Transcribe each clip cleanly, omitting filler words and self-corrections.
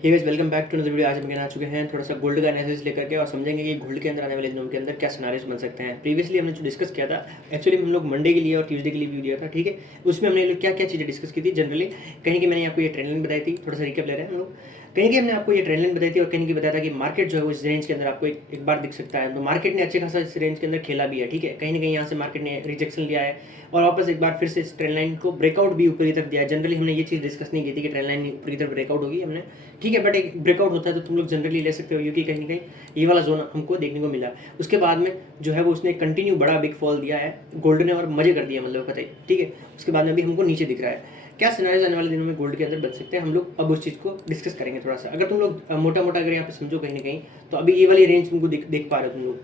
Hey guys, welcome back to another video. आज हम आ चुके हैं थोड़ा सा गोल्ड का एनालिसिस लेकर के और समझेंगे कि गोल्ड के अंदर आने वाले दिनों के अंदर क्या सिनारियोस बन सकते हैं। प्रीवियसली हमने जो डिस्कस किया था, एक्चुअली हम लोग मंडे के लिए और ट्यूसडे के लिए वीडियो था, ठीक है। उसमें हमने लोग क्या क्या चीज़ें डिस्कस की थी जनरली। कहीं कि मैंने आपको ये ट्रेंड लाइन बताई थी, थोड़ा सा रिकैप ले रहे हैं हम लोग। कहीं कि हमने आपको ये ट्रेंड लाइन बताई थी और कहीं कि बताया था कि मार्केट जो है वो इस रेंज के अंदर आपको एक बार दिख सकता है। तो मार्केट ने अच्छे खासा इस रेंज के अंदर खेला भी है, ठीक है। कहीं ना कहीं यहाँ से मार्केट ने रिजेक्शन लिया है और वापस एक बार फिर से इस ट्रेंड लाइन को ब्रेकआउट भी ऊपर की तरफ दिया है। जनरली हमने ये चीज़ डिस्कस नहीं की थी कि ट्रेंड लाइन ऊपर की तरफ ब्रेकआउट होगी हमने, ठीक है। बट एक ब्रेकआउट होता है तो तुम लोग जनरली ले सकते हो, क्योंकि कहीं ना कहीं ये वाला जोन हमको देखने को मिला। उसके बाद में जो है वो उसने कंटिन्यू बड़ा बिग फॉल दिया है गोल्ड ने और मजे कर दिया, मतलब कतई, ठीक है। उसके बाद में भी हमको नीचे दिख रहा है। क्या सिनारियोज आने वाले दिनों में गोल्ड के अंदर बन सकते हैं, हम लोग अब उस चीज़ को डिस्कस करेंगे थोड़ा सा। अगर तुम लोग मोटा मोटा अगर यहाँ पे समझो कहीं ना कहीं, तो अभी ये वाली रेंज तुमको देख पा रहे हो तुम लोग।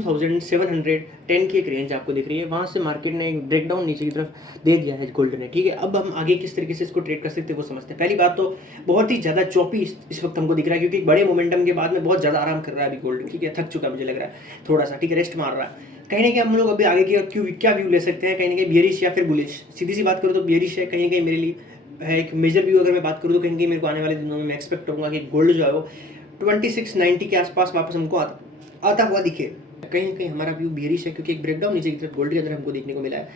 2710 की एक रेंज आपको दिख रही है, वहाँ से मार्केट ने एक ब्रेकडाउन नीचे की तरफ दे दिया है गोल्ड ने, ठीक है। अब हम आगे किस तरीके से इसको ट्रेड कर सकते हैं वो समझते हैं। पहली बात तो बहुत ही ज़्यादा चौपी इस वक्त हमको दिख रहा है, क्योंकि बड़े मोमेंटम के बाद में बहुत ज़्यादा आराम कर रहा है अभी गोल्ड, ठीक है। थक चुका मुझे लग रहा है थोड़ा सा, ठीक है, रेस्ट मार रहा है। कहीं ना कहीं हम लोग अभी आगे की क्या व्यू ले सकते हैं, कहीं ना कहीं बियरिश या फिर बुलिश। सीधी सी बात करूँ तो बियरिश है, कहीं ना कहीं मेरे लिए है एक मेजर व्यू। अगर मैं बात करूँ तो कहीं ना कहीं मेरे को आने वाले दिनों में मैं एक्सपेक्ट करूँगा कि गोल्ड जो है वो 2690 के आसपास वापस हमको आता हुआ दिखे। कहीं कहीं हमारा व्यू बेरिश है, क्योंकि एक ब्रेकडाउन नीचे की तरफ गोल्ड के अंदर हमको देखने को मिला है।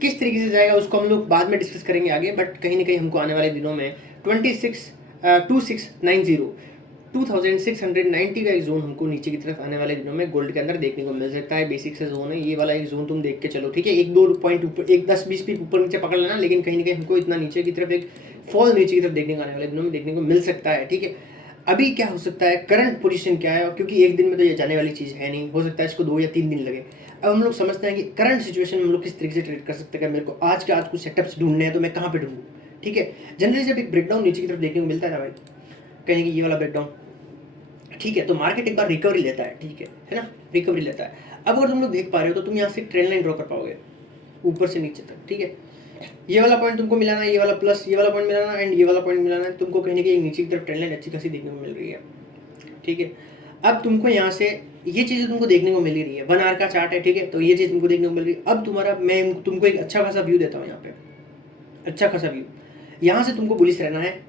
किस तरीके से जाएगा उसको हम लोग बाद में डिस्कस करेंगे आगे, बट कहीं ना कहीं हमको आने वाले दिनों में 2690 का एक जोन हमको नीचे की तरफ आने वाले दिनों में गोल्ड के अंदर देखने को मिल सकता है। बेसिक से जोन है ये वाला, एक जोन तुम देख के चलो, ठीक है। एक दो पॉइंट ऊपर, एक 10-20 पीप ऊपर नीचे पकड़ लेना, लेकिन कहीं ना कहीं हमको इतना नीचे की तरफ एक फॉल नीचे की तरफ देखने को आने वाले दिनों में देखने को मिल सकता है, ठीक है। अभी क्या हो सकता है, करंट पोजीशन क्या है, क्योंकि एक दिन में तो ये जाने वाली चीज़ है नहीं, हो सकता है इसको 2 या 3 दिन लगे। अब हम लोग समझते हैं कि करंट सिचुएशन में हम लोग किस तरीके से ट्रेड कर सकते हैं। मेरे को आज के आज कुछ सेटअप्स ढूंढने हैं तो मैं कहाँ पे ढूंढूँ, ठीक है। जनरली जब एक ब्रेकडाउन नीचे की तरफ देखने को मिलता है ना भाई, कहीं कि ये वाला ब्रेकडाउन, ठीक है, तो मार्केट एक बार रिकवरी लेता है, ठीक है ना, रिकवरी लेता है। अब अगर तुम लोग देख पा रहे हो तो तुम यहाँ से ट्रेंड लाइन ड्रॉ कर पाओगे ऊपर से नीचे तक, ठीक है। ये वाला पॉइंट तुमको मिलाना है, ये वाला प्लस ये वाला पॉइंट मिलाना एंड ये वाला पॉइंट मिलाना है, तुमको कहीं ना कहीं नीचे की तरफ ट्रेंड लाइन अच्छी खासी देखने को मिल रही है, ठीक है। अब तुमको यहाँ से ये चीज़ें तुमको देखने को मिल ही रही है, 1 आवर का चार्ट है, ठीक है, तो ये चीज़ तुमको देखने को मिल रही है। अब तुम्हारा मैं तुमको एक अच्छा खासा व्यू देता हूँ यहाँ पे, अच्छा खासा व्यू। यहाँ से तुमको बुलिश रहना है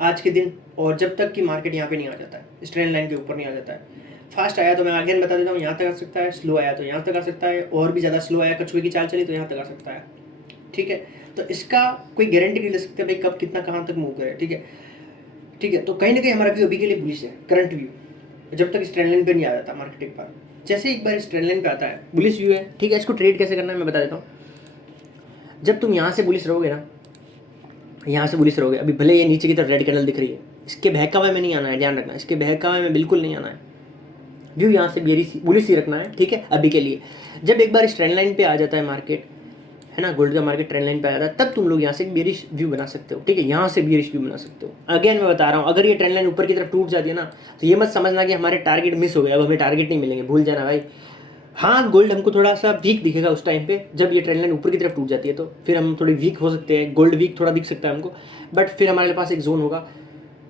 आज के दिन, और जब तक कि मार्केट यहाँ पे नहीं आ जाता है, इस ट्रेंड लाइन के ऊपर नहीं आ जाता है। फास्ट आया तो मैं अगेन बता देता हूँ यहाँ तक आ सकता है, स्लो आया तो यहाँ तक आ सकता है, और भी ज़्यादा स्लो आया, कछुए की चाल चली तो यहाँ तक आ सकता है, ठीक है। तो इसका कोई गारंटी नहीं ले सकते भाई कब कितना कहाँ तक मूव करे, ठीक है, ठीक है। तो कहीं ना कहीं हमारा व्यू अभी के लिए बुलिश है, करंट व्यू, जब तक इस ट्रेंड लाइन पे नहीं आ जाता मार्केट। एक बार जैसे एक बार इस ट्रेंड लाइन पे आता है, बुलिश व्यू है, ठीक है। इसको ट्रेड कैसे करना है मैं बता देता हूँ। जब तुम यहाँ से बुलिश रहोगे ना, यहाँ से बुलिश रहोगे, अभी भले ये नीचे की तरफ रेड कैंडल दिख रही है, इसके बहकावे में नहीं आना है, ध्यान रखना, इसके बहकावे में बिल्कुल नहीं आना है। व्यू यहाँ से बुलिश ही रखना है, ठीक है, अभी के लिए। जब एक बार इस ट्रेंड लाइन पे आ जाता है मार्केट, है ना, गोल्ड का मार्केट ट्रेंड लाइन पे आया था, तब तुम लोग यहाँ से बेरिश व्यू बना सकते हो, ठीक है। यहाँ से बेरिश व्यू बना सकते हो। अगेन मैं बता रहा हूँ, अगर ये ट्रेंड लाइन ऊपर की तरफ टूट जाती है ना, तो ये मत समझना कि हमारे टारगेट मिस हो गए, अब हमें टारगेट नहीं मिलेंगे, भूल जाना भाई। हाँ, गोल्ड हमको थोड़ा सा वीक दिखेगा उस टाइम पे, जब ये ट्रेंड लाइन ऊपर की तरफ टूट जाती है तो फिर हम थोड़ी वीक हो सकते हैं, गोल्ड वीक थोड़ा दिख सकता है हमको। बट फिर हमारे पास एक जोन होगा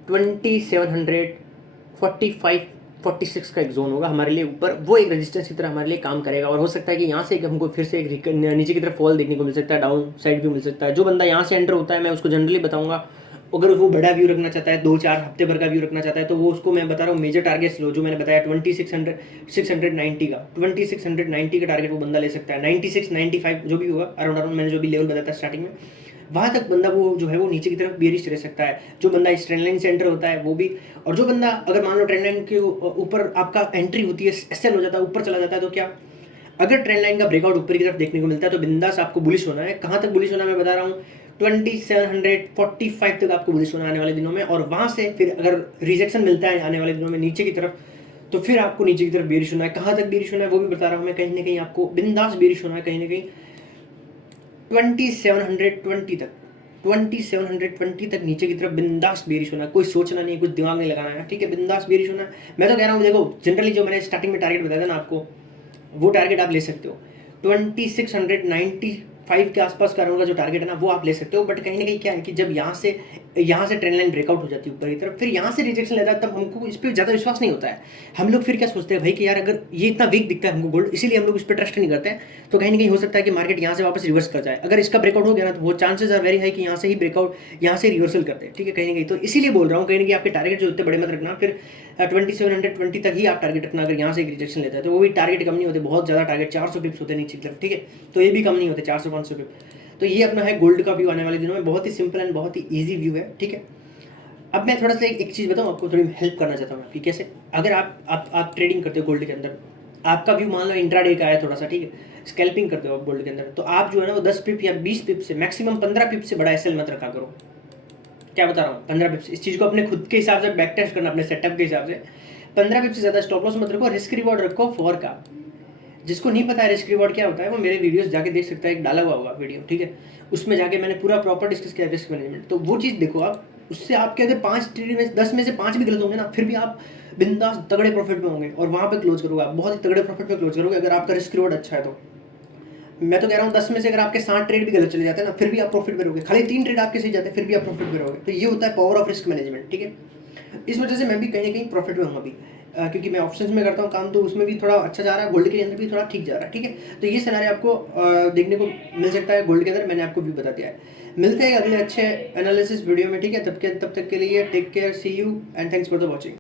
2745-46 का एक जोन होगा हमारे लिए ऊपर, वो एक रेजिस्टेंस की तरह हमारे लिए काम करेगा। और हो सकता है कि यहाँ से हमको फिर से एक नीचे की तरफ फॉल देखने को मिल सकता है, डाउन साइड भी मिल सकता है। जो बंदा यहाँ से एंटर होता है, मैं उसको जनरली बताऊंगा, अगर वो बड़ा व्यू रखना चाहता है, 2-4 हफ्ते भर का व्यू रखना चाहता है, तो वो उसको मैं बता रहा हूँ मेजर टारगेट्स लो, जो मैंने बताया 2690 का 2690 का टारगेट वो बंदा ले सकता है। 96-95 जो भी होगा, अराउंड मैंने जो भी लेवल बताया था स्टार्टिंग में, वहाँ तक बंदा वो जो है वो नीचे की तरफ बेरिश रह सकता है। जो बंदा इस ट्रेंड लाइन से एंटर होता है वो भी, और जो बंदा अगर मान लो ट्रेंड लाइन के ऊपर आपका एंट्री होती है, एसएल हो जाता है, ऊपर चला जाता है, तो क्या, अगर ट्रेंड लाइन का ब्रेकआउट ऊपर की तरफ देखने को मिलता है तो बिंदास आपको बुलिश होना है। कहाँ तक बुलिश होना है मैं बता रहा हूँ, 2745 तक आपको बुलिश होना आने वाले दिनों में। और वहाँ से फिर अगर रिजेक्शन मिलता है आने वाले दिनों में नीचे की तरफ, तो फिर आपको नीचे की तरफ बेरिश होना है। कहाँ तक बेरिश होना है वो भी बता रहा हूँ मैं, कहीं ना कहीं आपको बिंदास बेरिश होना है, कहीं ना कहीं 2720 तक, 2720 तक नीचे की तरफ बिंदास बेरिश होना है। कोई सोचना नहीं, कुछ दिमाग नहीं लगाना है, ठीक है, बिंदास बेरिश होना है। मैं तो कह रहा हूँ, देखो जनरली जो मैंने स्टार्टिंग में टारगेट बताया था ना आपको, वो टारगेट आप ले सकते हो। 2695 के आसपास का जो टारगेट है ना, वो आप ले सकते हो। बट कहीं ना कहीं क्या है कि जब यहाँ से यहाँ से ट्रेंड लाइन ब्रेकआउट हो जाती है ऊपर की तरफ, फिर यहाँ से रिजेक्शन लेता है, तब हमको इस पर ज़्यादा विश्वास नहीं होता है। हम लोग फिर क्या सोचते हैं भाई कि यार अगर ये इतना वीक दिखता है हमको गोल्ड, इसीलिए हम लोग इस पर ट्रस्ट नहीं करते हैं, तो कहीं ना कहीं हो सकता है कि मार्केट यहाँ से वापस रिवर्स कर जाए। अगर इसका ब्रेकआउट हो गया ना तो वो चांसेस आर वेरी हाई कि यहाँ से ही ब्रेकआउट, यहाँ से रिवर्सल करते हैं, ठीक है कहीं ना कहीं। तो इसीलिए बोल रहा हूँ कहीं ना कहीं आपके टारगेट जो इतने बड़े मत रखना, फिर 2720 तक ही आप टारगेट रखना। अगर यहाँ से एक रिजेक्शन लेता है तो वो भी टारगेट कम नहीं होते, बहुत ज़्यादा टारगेट 400 पिप्स होते हैं नीचे की तरफ, ठीक है, तो ये भी कम नहीं होते 400-500 पिप। तो ये अपना है गोल्ड का व्यू आने वाले दिनों में, बहुत ही सिंपल एंड बहुत ही ईजी व्यू है, ठीक है। अब मैं थोड़ा सा एक चीज़ बताऊँ आपको, थोड़ी हेल्प करना चाहता हूँ आपकी। कैसे? अगर आप ट्रेडिंग करते हो गोल्ड के अंदर, आपका व्यू मान लो इंट्राडे का है थोड़ा सा, ठीक है, स्कैल्पिंग करते हो आप गोल्ड के अंदर, तो आप जो है ना वो 10 पिप या 20 पिप से, मैक्सिमम 15 पिप से बड़ा एसएल मत रखा करो। क्या बता रहा हूँ, 15 पिप्स। इस चीज़ को अपने खुद के हिसाब से बैक टेस्ट करना, अपने सेटअप के हिसाब से। 15 पिप्स से ज़्यादा स्टॉप लॉस मत रखो, रिस्क रिवॉर्ड रखो फॉर का। जिसको नहीं पता है रिस्क रिवॉर्ड क्या होता है, वो मेरे वीडियोस जाके देख सकता है, एक डाला हुआ होगा वीडियो, ठीक है, उसमें जाके मैंने पूरा प्रॉपर डिस्कस किया रिस्क मैनेजमेंट। तो वो चीज़ देखो आप, उससे आपके अगर 5 ट्रेड में 10 में से 5 भी गलत होंगे ना, फिर भी आप बिंदास तगड़े प्रॉफिट में होंगे, और वहाँ पे क्लोज करोगे आप, बहुत ही तगड़े प्रॉफिट में क्लोज करोगे अगर आपका रिस्क रिवॉर्ड अच्छा है तो। मैं तो कह रहा हूँ 10 में से अगर आपके 7 ट्रेड भी गलत चले जाते हैं ना, फिर भी आप प्रॉफिट में रहोगे। खाली 3 ट्रेड आपके सही जाते हैं, फिर भी आप प्रॉफिट में रहोगे। तो ये होता है पावर ऑफ रिस्क मैनेजमेंट, ठीक है। इस वजह से मैं भी कहीं ना कहीं प्रॉफिट में हूँ अभी, क्योंकि मैं ऑप्शंस में करता हूँ काम, तो उसमें भी थोड़ा अच्छा जा रहा है, गोल्ड के अंदर भी थोड़ा ठीक जा रहा है, ठीक है। तो ये सिनेरियो आपको देखने को मिल सकता है गोल्ड के अंदर, मैंने आपको भी बता दिया है। मिलते हैं अगले अच्छे एनालिसिस वीडियो में, ठीक है। तब तक के लिए take care, see you and thanks for the watching.